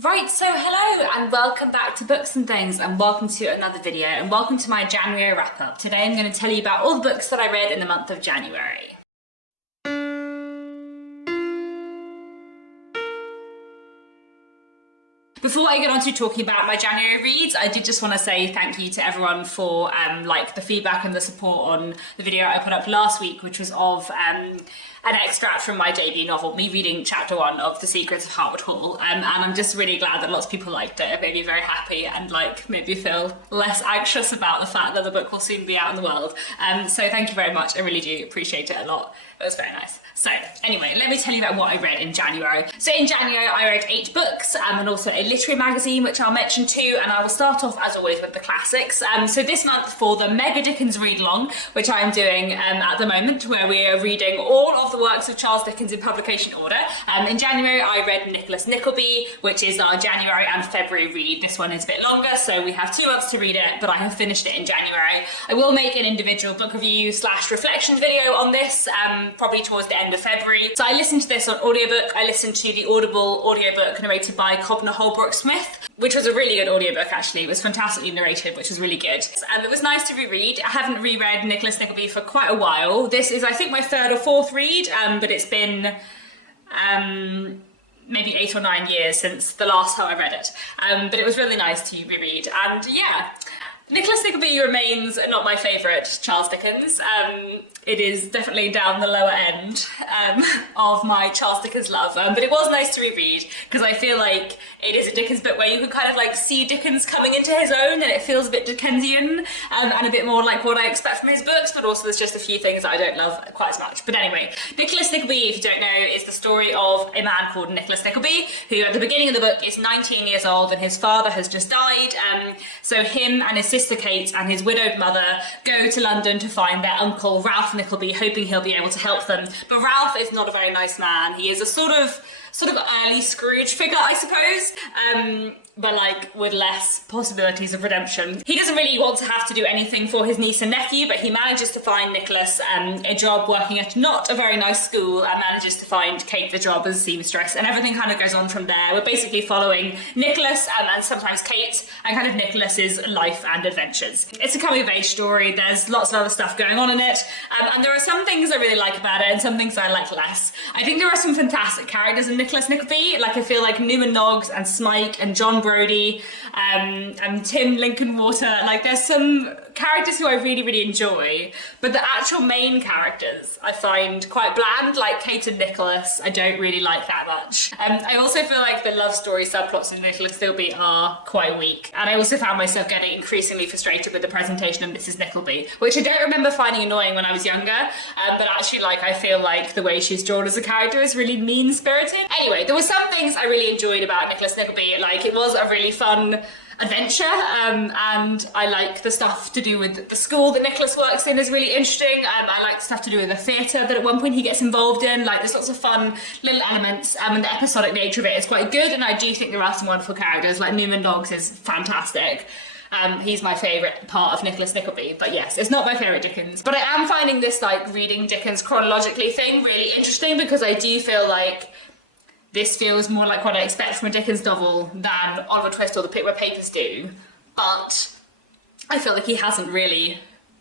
Right, so hello and welcome back to Books and Things, and welcome to another video, and welcome to my January wrap-up. Today I'm going to tell you about all the books that I read in the month of January. Before I get on to talking about my January reads, I did just want to say thank you to everyone for the feedback and the support on the video I put up last week, which was of an extract from my debut novel, me reading chapter 1 of The Secrets of Hartwood Hall, and I'm just really glad that lots of people liked it. It made me very happy and made me feel less anxious about the fact that the book will soon be out in the world. So thank you very much, I really do appreciate it a lot. It was very nice. So anyway, let me tell you about what I read in January. So in January I read 8 books and also a literary magazine which I'll mention too, and I will start off as always with the classics. So this month for the Mega Dickens Readalong, which I'm doing at the moment, where we are reading all of the works of Charles Dickens in publication order. In January I read Nickleby, which is our January and February read. This one is a bit longer, so we have 2 months to read it, but I have finished it in January. I will make an individual book review / reflection video on this, probably towards the end of February. So I listened to this on audiobook. I listened to the Audible audiobook narrated by Cobner Holbrook Smith, which was a really good audiobook actually. It was fantastically narrated, which was really good. And it was nice to reread. I haven't reread Nickleby for quite a while. This is, I think, my 3rd or 4th read, but it's been maybe 8 or 9 years since the last time I read it. But it was really nice to reread. And yeah, Nickleby remains not my favourite Charles Dickens. It is definitely down the lower end of my Charles Dickens love, but it was nice to reread because I feel like it is a Dickens book where you can kind of see Dickens coming into his own, and it feels a bit Dickensian and a bit more like what I expect from his books, but also there's just a few things that I don't love quite as much. But anyway, Nickleby, if you don't know, is the story of a man called Nicholas Nickleby, who at the beginning of the book is 19 years old and his father has just died. So him and his sister Kate and his widowed mother go to London to find their uncle Ralph Nickleby, hoping he'll be able to help them. But Ralph is not a very nice man. He is a sort of early Scrooge figure, I suppose, but with less possibilities of redemption. He doesn't really want to have to do anything for his niece and nephew, but he manages to find Nicholas a job working at not a very nice school, and manages to find Kate the job as a seamstress, and everything kind of goes on from there. We're basically following Nicholas and sometimes Kate and kind of Nicholas's life and adventures. It's a coming of age story. There's lots of other stuff going on in it, and there are some things I really like about it and some things I like less. I think there are some fantastic characters in Nicholas Nickleby. I feel like Newman Noggs and Smike and John Brodie and Tim Lincolnwater. There's some characters who I really, really enjoy, but the actual main characters I find quite bland, like Kate and Nicholas. I don't really like that much. I also feel like the love story subplots in Nicholas Nickleby are quite weak, and I also found myself getting increasingly frustrated with the presentation of Mrs. Nickleby, which I don't remember finding annoying when I was younger, but actually I feel like the way she's drawn as a character is really mean-spirited. Anyway, there were some things I really enjoyed about Nicholas Nickleby. It was a really fun adventure, and I like the stuff to do with the school that Nicholas works in is really interesting. I like the stuff to do with the theatre that at one point he gets involved in. There's lots of fun little elements, and the episodic nature of it is quite good, and I do think there are some wonderful characters. Newman Noggs is fantastic. He's my favourite part of Nicholas Nickleby, but yes, it's not my favourite Dickens. But I am finding this reading Dickens chronologically thing really interesting, because I do feel like this feels more like what I expect from a Dickens novel than Oliver Twist or The Pickwick Papers do, but I feel like he hasn't really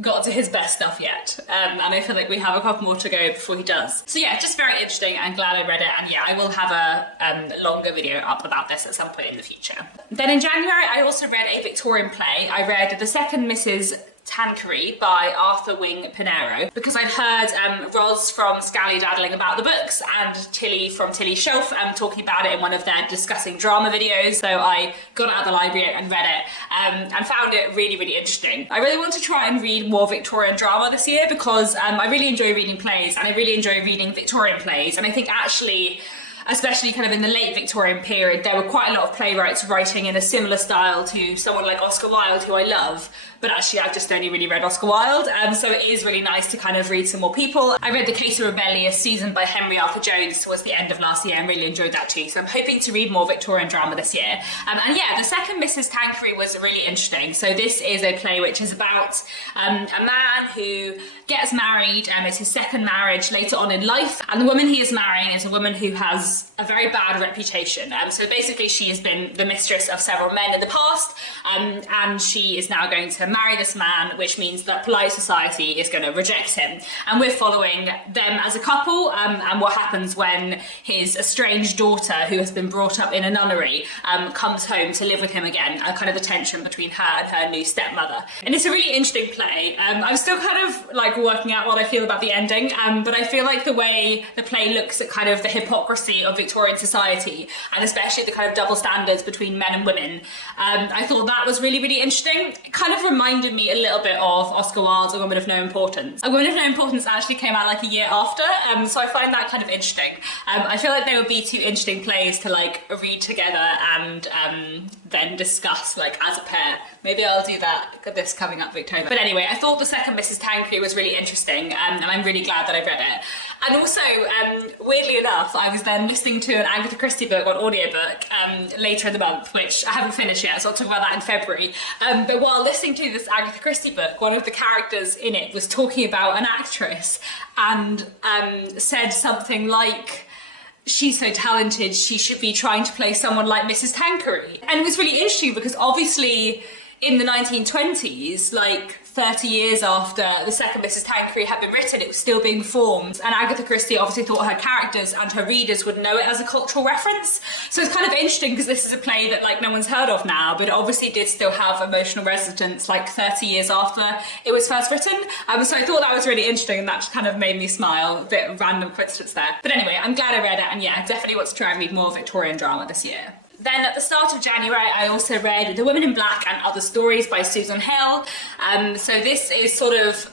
got to his best stuff yet, and I feel like we have a couple more to go before he does. So yeah, just very interesting, and glad I read it, and yeah, I will have a longer video up about this at some point in the future. Then in January I also read a Victorian play. I read The Second Mrs. Tanqueray by Arthur Wing Panero, because I'd heard Roz from Scally Daddling about the books and Tilly from Tilly's Shelf talking about it in one of their discussing drama videos, so I got out of the library and read it and found it really, really interesting. I really want to try and read more Victorian drama this year, because I really enjoy reading plays, and I really enjoy reading Victorian plays, and I think actually, especially kind of in the late Victorian period, there were quite a lot of playwrights writing in a similar style to someone like Oscar Wilde, who I love, but actually I've just only really read Oscar Wilde, so it is really nice to kind of read some more people. I read The Case of Rebellious, seasoned by Henry Arthur Jones, towards the end of last year, and really enjoyed that too, so I'm hoping to read more Victorian drama this year. And yeah, The Second Mrs. Tanqueray was really interesting. So this is a play which is about a man who gets married, it's his second marriage later on in life, and the woman he is marrying is a woman who has has a very bad reputation. So basically she has been the mistress of several men in the past, and she is now going to marry this man, which means that polite society is going to reject him. And we're following them as a couple, and what happens when his estranged daughter, who has been brought up in a nunnery, comes home to live with him again, kind of the tension between her and her new stepmother. And it's a really interesting play. I'm still kind of like working out what I feel about the ending, but I feel like the way the play looks at kind of the hypocrisy of Victorian society, and especially the kind of double standards between men and women, I thought that was really, really interesting. It kind of reminded me a little bit of Oscar Wilde's A Woman of No Importance. A Woman of No Importance actually came out like a year after, so I find that kind of interesting. I feel like they would be two interesting plays to like read together and then discuss like as a pair. Maybe I'll do that this coming up October. But anyway, I thought the second Mrs. Tanqueray was really interesting, and I'm really glad that I read it. And also, weirdly enough, I was then listening to an Agatha Christie book on audiobook later in the month, which I haven't finished yet, so I'll talk about that in February. But while listening to this Agatha Christie book, one of the characters in it was talking about an actress and said something like, she's so talented, she should be trying to play someone like Mrs. Tanqueray. And it was really interesting because obviously in the 1920s, like 30 years after the second Mrs. Tanqueray had been written, it was still being formed, and Agatha Christie obviously thought her characters and her readers would know it as a cultural reference. So it's kind of interesting because this is a play that like no one's heard of now, but it obviously did still have emotional resonance like 30 years after it was first written. So I thought that was really interesting, and that just kind of made me smile. A bit of random coincidence there. But anyway, I'm glad I read it, and yeah, definitely want to try and read more Victorian drama this year. Then at the start of January, I also read The Woman in Black and Other Stories by Susan Hill. So this is sort of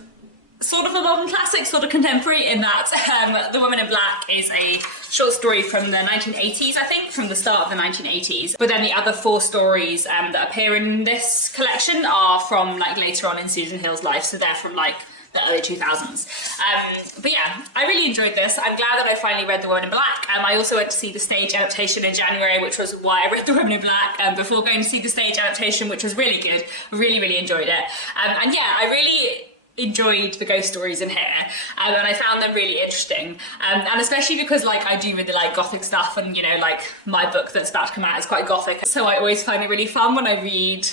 a modern classic, sort of contemporary, in that The Woman in Black is a short story from the 1980s, I think, from the start of the 1980s. But then the other four stories that appear in this collection are from like later on in Susan Hill's life, so they're from like the early 2000s. But yeah, I really enjoyed this. I'm glad that I finally read The Woman in Black. I also went to see the stage adaptation in January, which was why I read The Woman in Black, before going to see the stage adaptation, which was really good. Really, really enjoyed it. And yeah, I really enjoyed the ghost stories in here, and I found them really interesting, and especially because like I do really like gothic stuff, and you know, like my book that's about to come out is quite gothic, so I always find it really fun when I read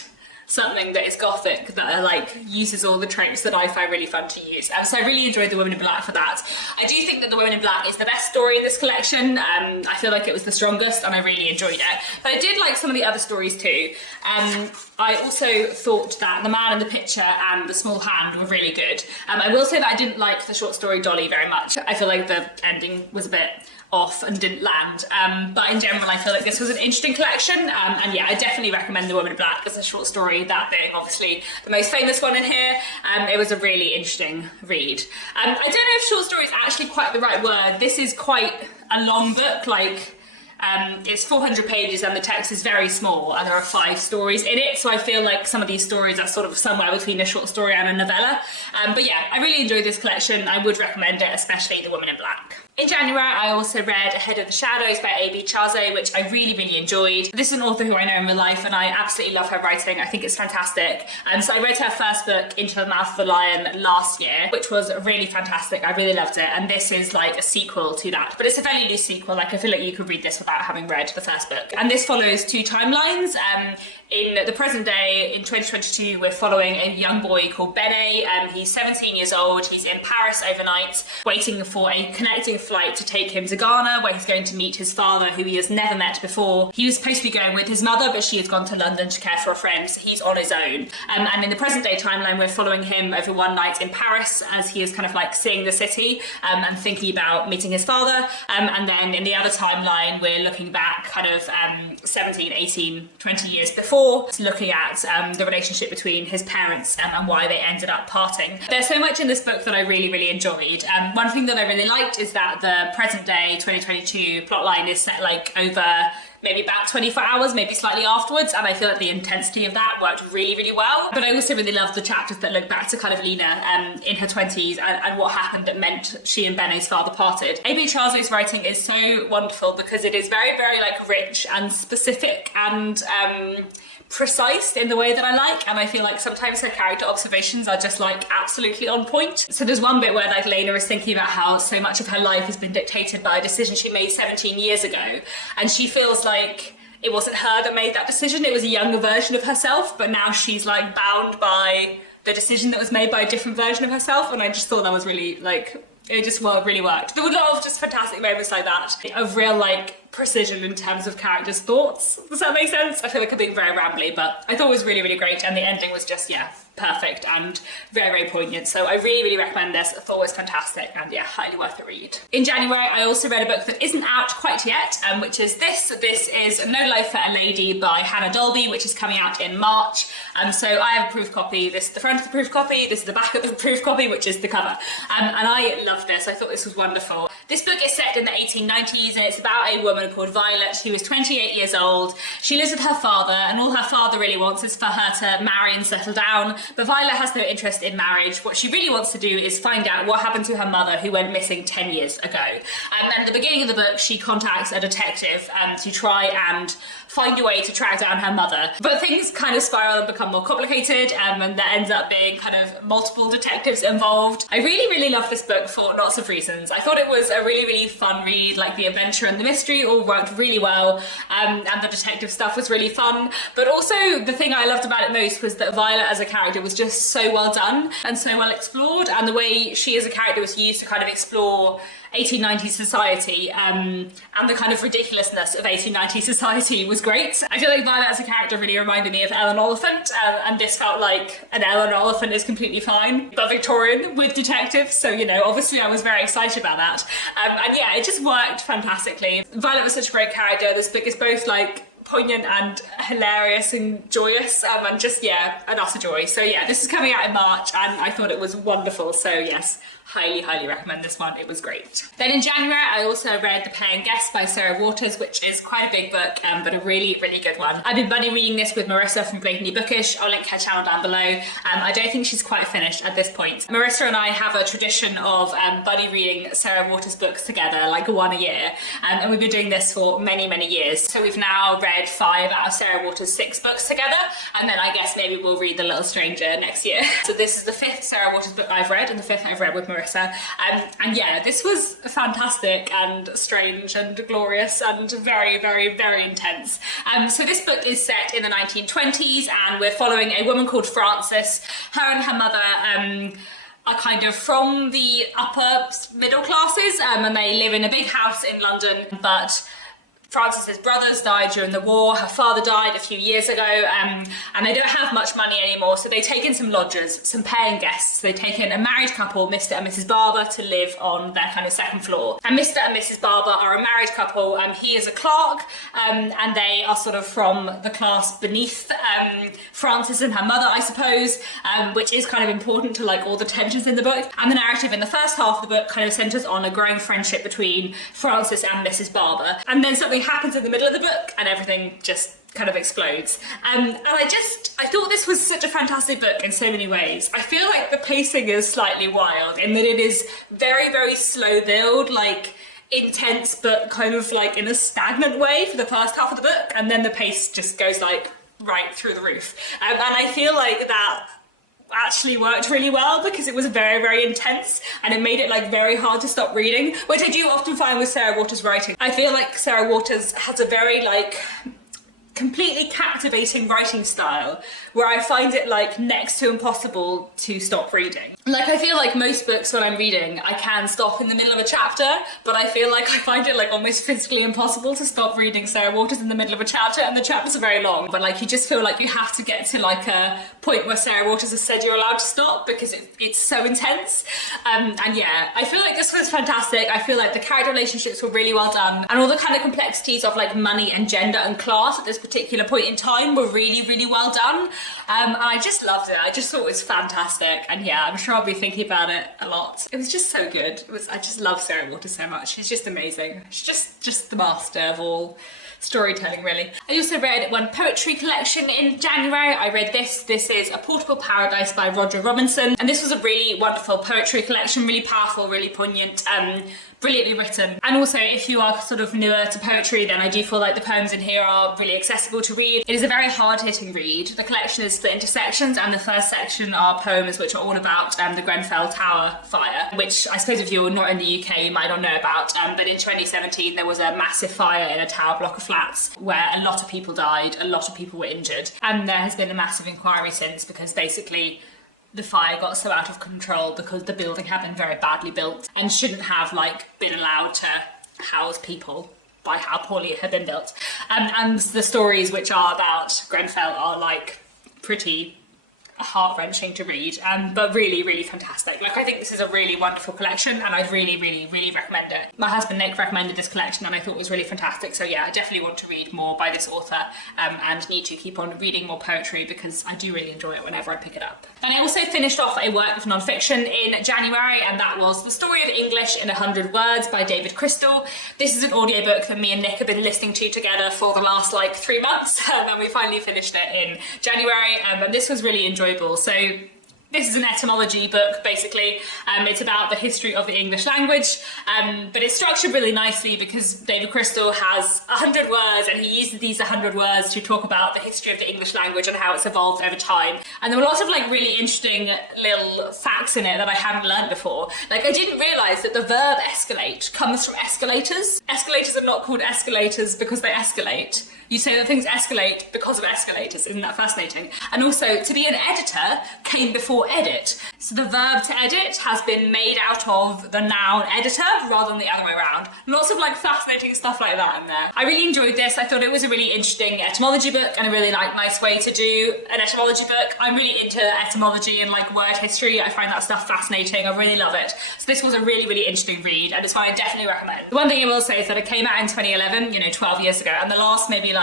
something that is gothic that like uses all the tropes that I find really fun to use. So I really enjoyed The Woman in Black for that. I do think that The Woman in Black is the best story in this collection. I feel like it was the strongest, and I really enjoyed it. But I did like some of the other stories too. I also thought that The Man in the Picture and The Small Hand were really good. I will say that I didn't like the short story Dolly very much. I feel like the ending was a bit off and didn't land, but in general I feel like this was an interesting collection, and yeah, I definitely recommend The Woman in Black as a short story, that being obviously the most famous one in here. It was a really interesting read. I don't know if short story is actually quite the right word. This is quite a long book, like it's 400 pages and the text is very small, and there are 5 stories in it, so I feel like some of these stories are sort of somewhere between a short story and a novella. But yeah, I really enjoyed this collection. I would recommend it, especially The Woman in Black. In January, I also read Ahead of the Shadows by A.B. Chazé, which I really, really enjoyed. This is an author who I know in real life, and I absolutely love her writing. I think it's fantastic. So I read her first book, Into the Mouth of the Lion, last year, which was really fantastic. I really loved it, and this is like a sequel to that. But it's a fairly loose sequel. Like, I feel like you could read this without having read the first book. And this follows 2 timelines. In the present day, in 2022, we're following a young boy called Bene. He's 17 years old. He's in Paris overnight, waiting for a connecting flight to take him to Ghana, where he's going to meet his father, who he has never met before. He was supposed to be going with his mother, but she has gone to London to care for a friend, so he's on his own. And in the present day timeline, we're following him over one night in Paris as he is kind of like seeing the city and thinking about meeting his father. And then in the other timeline, we're looking back kind of 17, 18, 20 years before, looking at the relationship between his parents and why they ended up parting. There's so much in this book that I really, really enjoyed. One thing that I really liked is that the present day 2022 plotline is set like over maybe about 24 hours, maybe slightly afterwards, and I feel like the intensity of that worked really, really well. But I also really loved the chapters that look back to kind of Lena in her 20s and what happened that meant she and Benno's father parted. A.B. Chazé's writing is so wonderful because it is very, very like rich and specific and precise in the way that I like, and I feel like sometimes her character observations are just like absolutely on point. So there's one bit where like Lena is thinking about how so much of her life has been dictated by a decision she made 17 years ago, and she feels like it wasn't her that made that decision, it was a younger version of herself, but now she's like bound by the decision that was made by a different version of herself. And I just thought that was really like, it just really worked. There were a lot of just fantastic moments like that, of real like precision in terms of characters' thoughts. Does that make sense? I feel like I'm being very rambly, but I thought it was really, really great, and the ending was just, yeah, perfect and very, very poignant. So I really, really recommend this. I thought it was fantastic, and yeah, highly worth a read. In January, I also read a book that isn't out quite yet, which is this. This is No Life for a Lady by Hannah Dolby, which is coming out in March. So I have a proof copy. This is the front of the proof copy. This is the back of the proof copy, which is the cover. And I loved this. I thought this was wonderful. This book is set in the 1890s, and it's about a woman called Violet who is 28 years old. She lives with her father, and all her father really wants is for her to marry and settle down. But Violet has no interest in marriage. What she really wants to do is find out what happened to her mother, who went missing 10 years ago. And at the beginning of the book, she contacts a detective to try and find a way to track down her mother. But things kind of spiral and become more complicated, and there ends up being kind of multiple detectives involved. I really, really love this book for lots of reasons. I thought it was a really, really fun read. Like, the adventure and the mystery all worked really well, and the detective stuff was really fun. But also, the thing I loved about it most was that Violet as a character was just so well done and so well explored, and the way she as a character was used to kind of explore 1890s society and the kind of ridiculousness of 1890s society was great. I feel like Violet as a character really reminded me of Ellen Oliphant, and this felt like an Ellen Oliphant is completely fine, but Victorian with detectives, so you know, obviously I was very excited about that. And yeah, it just worked fantastically. Violet was such a great character. This book is both like poignant and hilarious and joyous, and just, yeah, an utter joy. So yeah, this is coming out in March, and I thought it was wonderful. So yes, highly, highly recommend this one. It was great. Then in January, I also read The Paying Guest by Sarah Waters, which is quite a big book, but a really, really good one. I've been buddy reading this with Marissa from Blatantly Bookish. I'll link her channel down below. I don't think she's quite finished at this point. Marissa and I have a tradition of buddy reading Sarah Waters books together, like one a year, and we've been doing this for many, many years. So we've now read 5 out of Sarah Waters' 6 books together, and then I guess maybe we'll read The Little Stranger next year. So this is the 5th Sarah Waters book I've read, and the 5th I've read with Marissa. And yeah, this was fantastic and strange and glorious and very, very, very intense. So this book is set in the 1920s, and we're following a woman called Frances. Her and her mother are kind of from the upper middle classes, and they live in a big house in London, but Frances's brothers died during the war, her father died a few years ago, and they don't have much money anymore, so they take in some lodgers, some paying guests. They take in a married couple, Mr. and Mrs. Barber, to live on their kind of second floor. And Mr. and Mrs. Barber are a married couple, he is a clerk, and they are sort of from the class beneath Frances and her mother, I suppose, which is kind of important to like all the tensions in the book. And the narrative in the first half of the book kind of centres on a growing friendship between Frances and Mrs. Barber. And then something happens in the middle of the book and everything just kind of explodes. And I thought this was such a fantastic book in so many ways. I feel like the pacing is slightly wild in that it is very, very slow build, like intense, but kind of like in a stagnant way for the first half of the book, and then the pace just goes like right through the roof. And I feel like that actually worked really well because it was very, very intense, and it made it like very hard to stop reading, which I do often find with Sarah Waters writing. I feel like Sarah Waters has a very like completely captivating writing style where I find it like next to impossible to stop reading. Like, I feel like most books when I'm reading, I can stop in the middle of a chapter, but I feel like I find it like almost physically impossible to stop reading Sarah Waters in the middle of a chapter, and the chapters are very long, but like you just feel like you have to get to like a point where Sarah Waters has said you're allowed to stop because it's so intense. And yeah, I feel like this was fantastic. I feel like the character relationships were really well done, and all the kind of complexities of like money and gender and class at this particular point in time were really, really well done. And I just loved it. I just thought it was fantastic, and yeah, I'm sure I'll be thinking about it a lot. It was just so good. I just love Sarah Waters so much. She's just amazing. She's just the master of all storytelling, really. I also read one poetry collection in January. I read this. This is A Portable Paradise by Roger Robinson, and this was a really wonderful poetry collection, really powerful, really poignant, brilliantly written. And also, if you are sort of newer to poetry, then I do feel like the poems in here are really accessible to read. It is a very hard-hitting read. The collection is split into sections, and the first section are poems which are all about the Grenfell Tower fire, which I suppose if you're not in the UK, you might not know about, but in 2017 there was a massive fire in a tower block of flats where a lot of people died, a lot of people were injured, and there has been a massive inquiry since, because basically the fire got so out of control because the building had been very badly built and shouldn't have been allowed to house people by how poorly it had been built. And the stories which are about Grenfell are pretty heart-wrenching to read, but really, really fantastic. I think this is a really wonderful collection, and I'd really, really, really recommend it. My husband Nick recommended this collection, and I thought it was really fantastic. So yeah, I definitely want to read more by this author, and need to keep on reading more poetry because I do really enjoy it whenever I pick it up. And I also finished off a work of non-fiction in January, and that was The Story of English in 100 Words by David Crystal. This is an audiobook that me and Nick have been listening to together for the last 3 months, and we finally finished it in January, and this was really enjoyable. So this is an etymology book, basically. It's about the history of the English language, but it's structured really nicely because David Crystal has 100 words, and he uses these 100 words to talk about the history of the English language and how it's evolved over time. And there were lots of really interesting little facts in it that I hadn't learned before. I didn't realise that the verb escalate comes from escalators. Escalators are not called escalators because they escalate. You say that things escalate because of escalators. Isn't that fascinating? And also, to be an editor came before edit. So the verb to edit has been made out of the noun editor rather than the other way around. Lots of fascinating stuff like that in there. I really enjoyed this. I thought it was a really interesting etymology book and a really nice way to do an etymology book. I'm really into etymology and word history. I find that stuff fascinating. I really love it. So this was a really, really interesting read, and it's one I definitely recommend. The one thing I will say is that it came out in 2011, 12 years ago, and the last maybe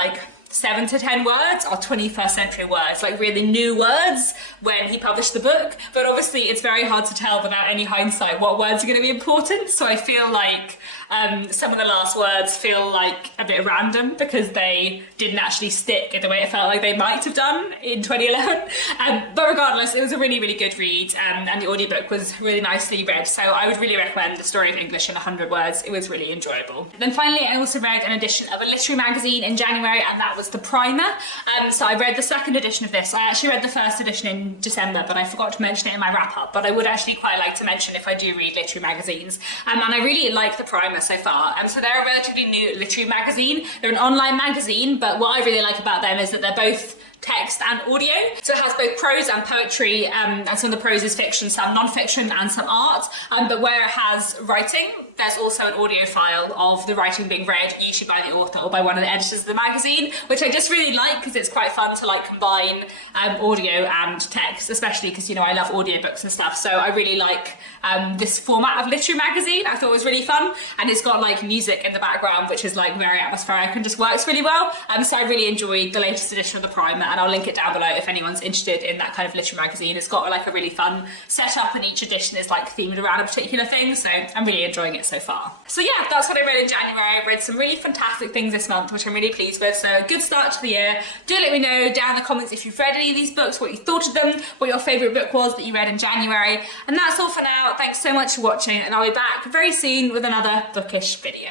7 to 10 words are 21st century words, really new words when he published the book. But obviously it's very hard to tell without any hindsight what words are going to be important. So I feel some of the last words feel a bit random because they didn't actually stick in the way it felt like they might have done in 2011. But regardless, it was a really, really good read, and the audiobook was really nicely read. So I would really recommend The Story of English in 100 Words. It was really enjoyable. Then finally, I also read an edition of a literary magazine in January, and that was The Primer. So I read the second edition of this. I actually read the first edition in December, but I forgot to mention it in my wrap-up. But I would actually quite like to mention if I do read literary magazines. And I really like The Primer so far. So they're a relatively new literary magazine. They're an online magazine, but what I really like about them is that they're both text and audio. So it has both prose and poetry, and some of the prose is fiction, some non-fiction, and some art. But where it has writing, there's also an audio file of the writing being read, usually by the author or by one of the editors of the magazine, which I just really like because it's quite fun to combine audio and text, especially because I love audiobooks and stuff. So I really like this format of literary magazine. I thought it was really fun, and it's got music in the background, which is very atmospheric and just works really well. So I really enjoyed the latest edition of The Primer, and I'll link it down below if anyone's interested in that kind of literary magazine. It's got a really fun setup, and each edition is themed around a particular thing, so I'm really enjoying it so far. So yeah, that's what I read in January. I read some really fantastic things this month, which I'm really pleased with, so good start to the year. Do let me know down in the comments if you've read any of these books, what you thought of them, what your favourite book was that you read in January. And that's all for now. Thanks so much for watching, and I'll be back very soon with another bookish video.